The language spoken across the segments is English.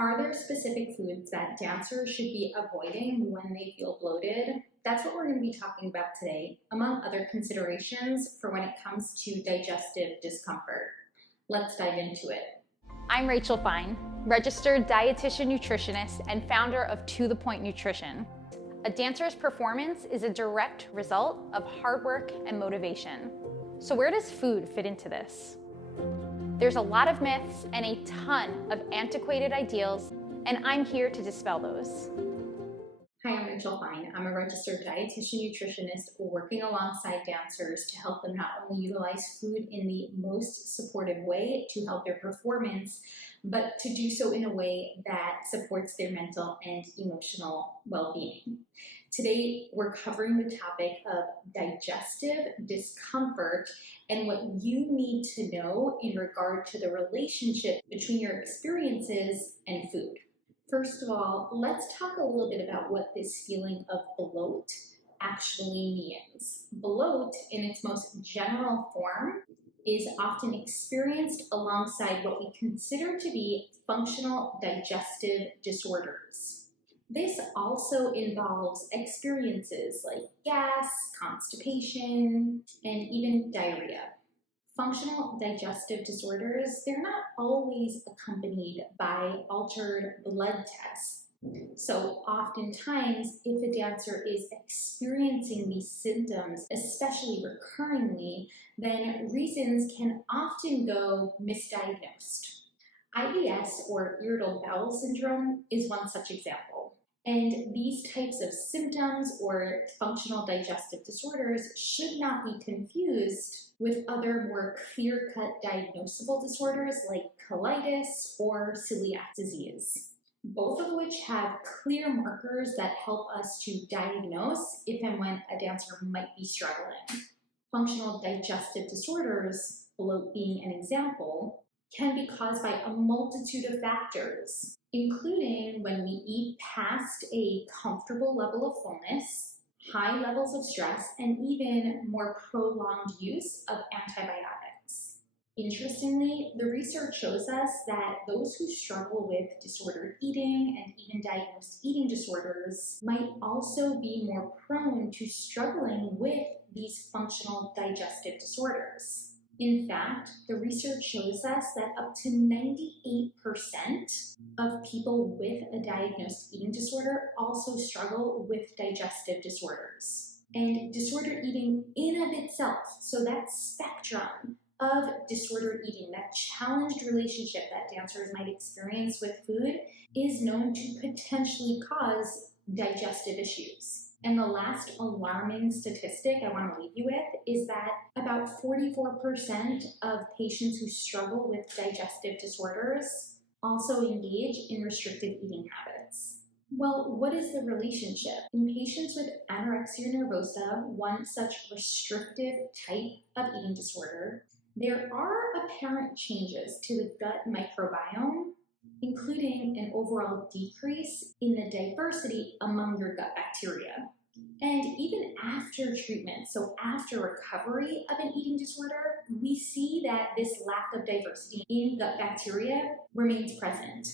Are there specific foods that dancers should be avoiding when they feel bloated? That's what we're going to be talking about today, among other considerations for when it comes to digestive discomfort. Let's dive into it. I'm Rachel Fine, registered dietitian nutritionist and founder of To The Point Nutrition. A dancer's performance is a direct result of hard work and motivation. So where does food fit into this? There's a lot of myths and a ton of antiquated ideals, and I'm here to dispel those. Hi, I'm Rachel Fine. I'm a registered dietitian nutritionist working alongside dancers to help them not only utilize food in the most supportive way to help their performance, but to do so in a way that supports their mental and emotional well-being. Today, we're covering the topic of digestive discomfort and what you need to know in regard to the relationship between your experiences and food. First of all, let's talk a little bit about what this feeling of bloat actually means. Bloat, in its most general form, is often experienced alongside what we consider to be functional digestive disorders. This also involves experiences like gas, constipation, and even diarrhea. Functional digestive disorders, they're not always accompanied by altered blood tests. So oftentimes, if a dancer is experiencing these symptoms, especially recurringly, then reasons can often go misdiagnosed. IBS, or irritable bowel syndrome, is one such example. And these types of symptoms or functional digestive disorders should not be confused with other more clear-cut diagnosable disorders like colitis or celiac disease, both of which have clear markers that help us to diagnose if and when a dancer might be struggling. Functional digestive disorders, bloat being an example, can be caused by a multitude of factors, including when we eat past a comfortable level of fullness, high levels of stress, and even more prolonged use of antibiotics. Interestingly, the research shows us that those who struggle with disordered eating and even diagnosed eating disorders might also be more prone to struggling with these functional digestive disorders. In fact, the research shows us that up to 98% of people with a diagnosed eating disorder also struggle with digestive disorders. And disordered eating in of itself, so that spectrum of disordered eating, that challenged relationship that dancers might experience with food, is known to potentially cause digestive issues. And the last alarming statistic I want to leave you with is that about 44% of patients who struggle with digestive disorders also engage in restrictive eating habits. Well, what is the relationship? In patients with anorexia nervosa, one such restrictive type of eating disorder, there are apparent changes to the gut microbiome, including an overall decrease in the diversity among your gut bacteria. And even after treatment, so after recovery of an eating disorder, we see that this lack of diversity in gut bacteria remains present.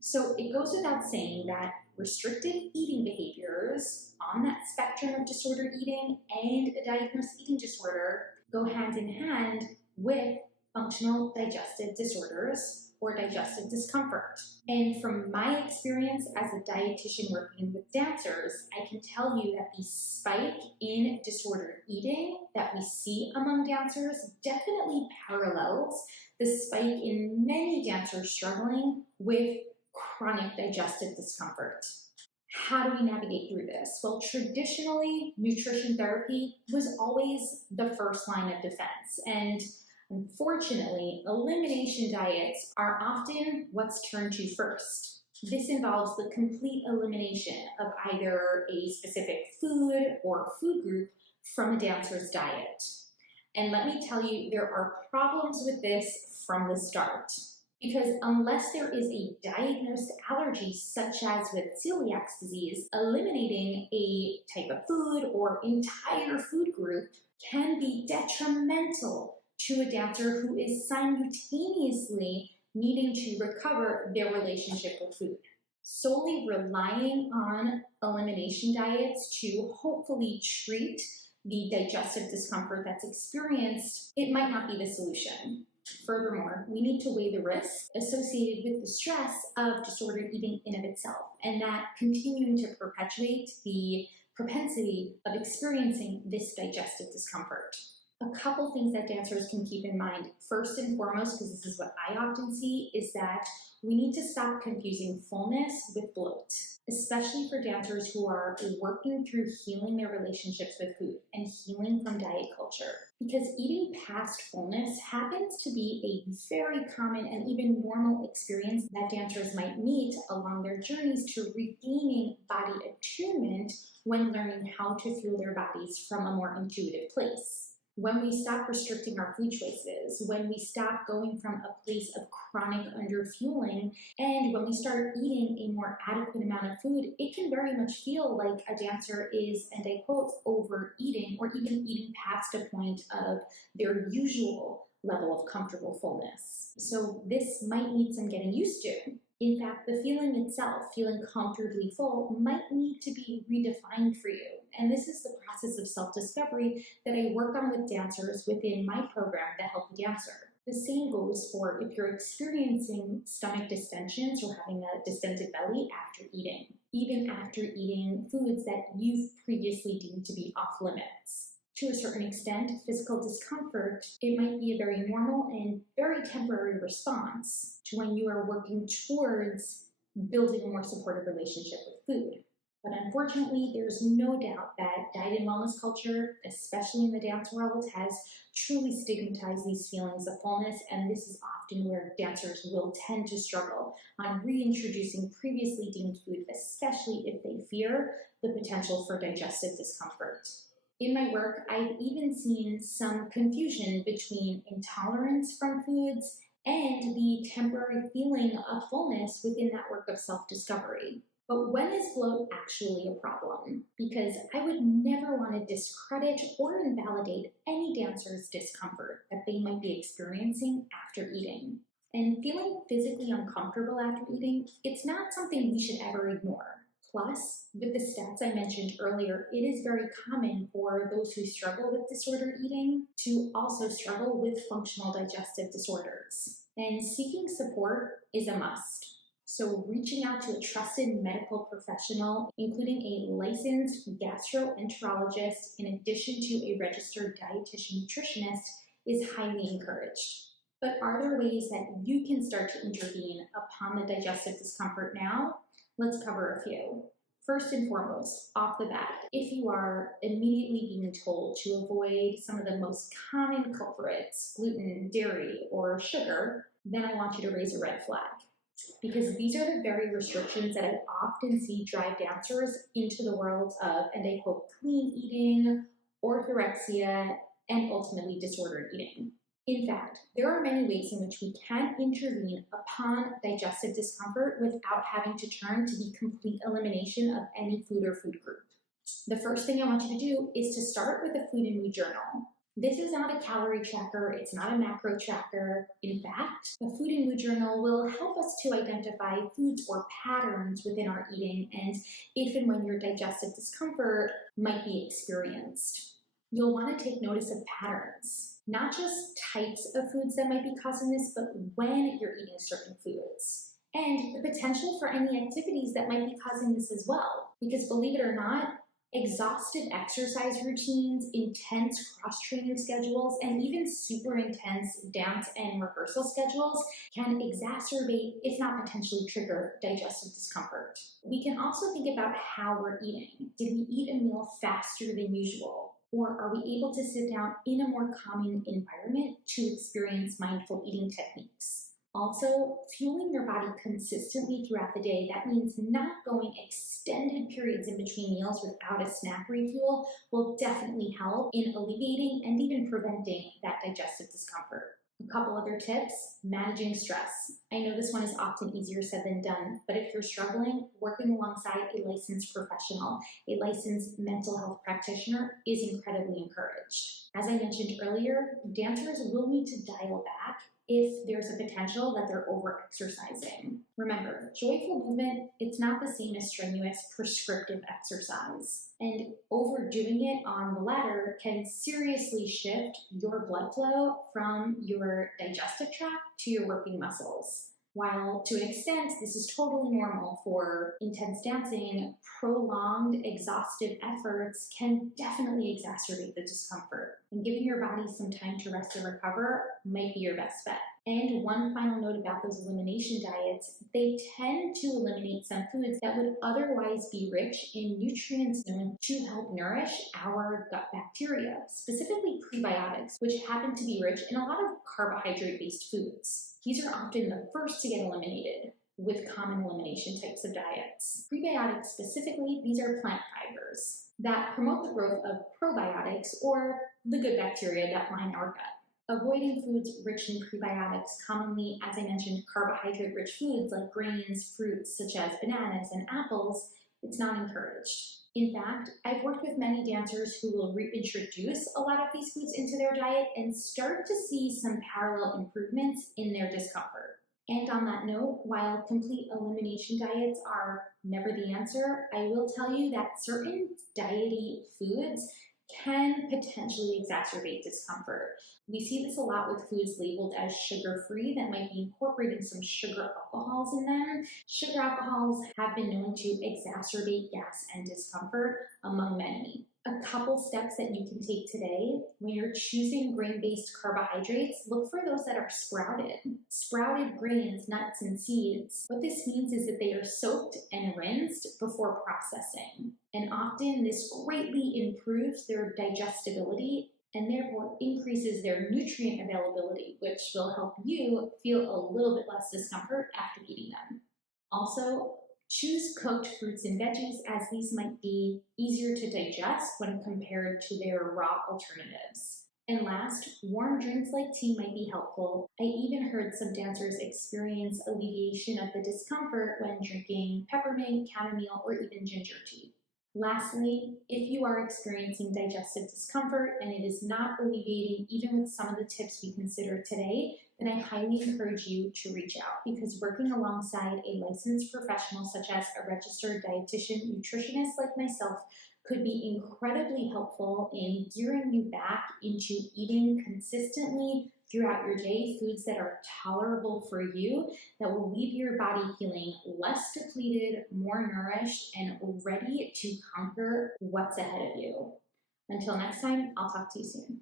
So it goes without saying that restrictive eating behaviors on that spectrum of disordered eating and a diagnosed eating disorder go hand in hand with functional digestive disorders or digestive discomfort. And from my experience as a dietitian working with dancers, I can tell you that the spike in disordered eating that we see among dancers definitely parallels the spike in many dancers struggling with chronic digestive discomfort. How do we navigate through this? Well, traditionally, nutrition therapy was always the first line of defense, and unfortunately, elimination diets are often what's turned to first. This involves the complete elimination of either a specific food or food group from a dancer's diet. And let me tell you, there are problems with this from the start. Because unless there is a diagnosed allergy, such as with celiac disease, eliminating a type of food or entire food group can be detrimental to a dancer who is simultaneously needing to recover their relationship with food. Solely relying on elimination diets to hopefully treat the digestive discomfort that's experienced, it might not be the solution. Furthermore, we need to weigh the risks associated with the stress of disordered eating in of itself, and that continuing to perpetuate the propensity of experiencing this digestive discomfort. A couple things that dancers can keep in mind. First and foremost, because this is what I often see, is that we need to stop confusing fullness with bloat, especially for dancers who are working through healing their relationships with food and healing from diet culture. Because eating past fullness happens to be a very common and even normal experience that dancers might meet along their journeys to regaining body attunement when learning how to fuel their bodies from a more intuitive place. When we stop restricting our food choices, when we stop going from a place of chronic underfueling, and when we start eating a more adequate amount of food, it can very much feel like a dancer is, and I quote, overeating or even eating past a point of their usual level of comfortable fullness. So this might need some getting used to. In fact, the feeling itself, feeling comfortably full, might need to be redefined for you. And this is the process of self-discovery that I work on with dancers within my program, The Healthy Dancer. The same goes for if you're experiencing stomach distensions or having a distended belly after eating, even after eating foods that you've previously deemed to be off limits. To a certain extent, physical discomfort, it might be a very normal and very temporary response to when you are working towards building a more supportive relationship with food. But unfortunately, there's no doubt that diet and wellness culture, especially in the dance world, has truly stigmatized these feelings of fullness, and this is often where dancers will tend to struggle on reintroducing previously deemed food, especially if they fear the potential for digestive discomfort. In my work, I've even seen some confusion between intolerance from foods and the temporary feeling of fullness within that work of self-discovery. But when is bloat actually a problem? Because I would never want to discredit or invalidate any dancer's discomfort that they might be experiencing after eating. And feeling physically uncomfortable after eating, it's not something we should ever ignore. Plus, with the stats I mentioned earlier, it is very common for those who struggle with disordered eating to also struggle with functional digestive disorders. And seeking support is a must. So reaching out to a trusted medical professional, including a licensed gastroenterologist in addition to a registered dietitian nutritionist, is highly encouraged. But are there ways that you can start to intervene upon the digestive discomfort now? Let's cover a few. First and foremost, off the bat, if you are immediately being told to avoid some of the most common culprits, gluten, dairy, or sugar, then I want you to raise a red flag. Because these are the very restrictions that I often see drive dancers into the world of, and I quote, clean eating, orthorexia, and ultimately disordered eating. In fact, there are many ways in which we can intervene upon digestive discomfort without having to turn to the complete elimination of any food or food group. The first thing I want you to do is to start with a food and mood journal. This is not a calorie tracker, it's not a macro tracker. In fact, a food and mood journal will help us to identify foods or patterns within our eating and if and when your digestive discomfort might be experienced. You'll want to take notice of patterns, not just types of foods that might be causing this, but when you're eating certain foods, and the potential for any activities that might be causing this as well. Because believe it or not, exhaustive exercise routines, intense cross-training schedules, and even super intense dance and rehearsal schedules can exacerbate, if not potentially trigger, digestive discomfort. We can also think about how we're eating. Did we eat a meal faster than usual? Or are we able to sit down in a more calming environment to experience mindful eating techniques? Also, fueling your body consistently throughout the day, that means not going extended periods in between meals without a snack refuel, will definitely help in alleviating and even preventing that digestive discomfort. A couple other tips: managing stress. I know this one is often easier said than done, but if you're struggling, working alongside a licensed professional, a licensed mental health practitioner is incredibly encouraged. As I mentioned earlier, dancers will need to dial back if there's a potential that they're over-exercising. Remember, joyful movement, it's not the same as strenuous prescriptive exercise. And overdoing it on the latter can seriously shift your blood flow from your digestive tract to your working muscles. While to an extent this is totally normal for intense dancing, prolonged exhaustive efforts can definitely exacerbate the discomfort. And giving your body some time to rest and recover might be your best bet. And one final note about those elimination diets, they tend to eliminate some foods that would otherwise be rich in nutrients known to help nourish our gut bacteria, specifically prebiotics, which happen to be rich in a lot of carbohydrate-based foods. These are often the first to get eliminated with common elimination types of diets. Prebiotics specifically, these are plant fibers that promote the growth of probiotics, or the good bacteria that line our gut. Avoiding foods rich in prebiotics, commonly, as I mentioned, carbohydrate-rich foods like grains, fruits such as bananas and apples, it's not encouraged. In fact, I've worked with many dancers who will reintroduce a lot of these foods into their diet and start to see some parallel improvements in their discomfort. And on that note, while complete elimination diets are never the answer, I will tell you that certain diety foods can potentially exacerbate discomfort. We see this a lot with foods labeled as sugar-free that might be incorporating some sugar alcohols in them. Sugar alcohols have been known to exacerbate gas and discomfort among many. A couple steps that you can take today when you're choosing grain-based carbohydrates, look for those that are sprouted. Sprouted grains, nuts, and seeds. What this means is that they are soaked and rinsed before processing. And often this greatly improves their digestibility and therefore increases their nutrient availability, which will help you feel a little bit less discomfort after eating them. Also, choose cooked fruits and veggies, as these might be easier to digest when compared to their raw alternatives. And last, warm drinks like tea might be helpful. I even heard some dancers experience alleviation of the discomfort when drinking peppermint, chamomile, or even ginger tea. Lastly, if you are experiencing digestive discomfort and it is not alleviating even with some of the tips we considered today, then I highly encourage you to reach out, because working alongside a licensed professional such as a registered dietitian nutritionist like myself could be incredibly helpful in gearing you back into eating consistently throughout your day foods that are tolerable for you, that will leave your body feeling less depleted, more nourished, and ready to conquer what's ahead of you. Until next time, I'll talk to you soon.